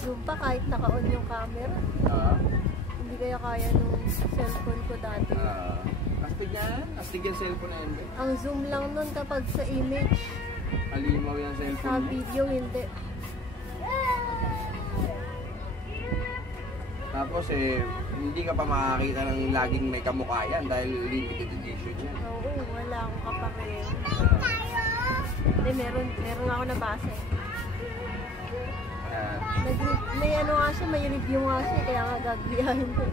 zoom pa kahit naka-on yung camera. Hindi kaya kaya nung cellphone ko dati. Astig yan? Astig yung cellphone na yun. Ang zoom lang nun kapag sa image. Alimaw yung cellphone sa video, hindi. Tapos hindi ka pa makakita ng laging may kamukha yan dahil limited edition yan. Oo, wala akong kapareho. Hindi, meron ako nabasa eh. May ano nga siya, may review nga siya, kaya nga gagayahin ko.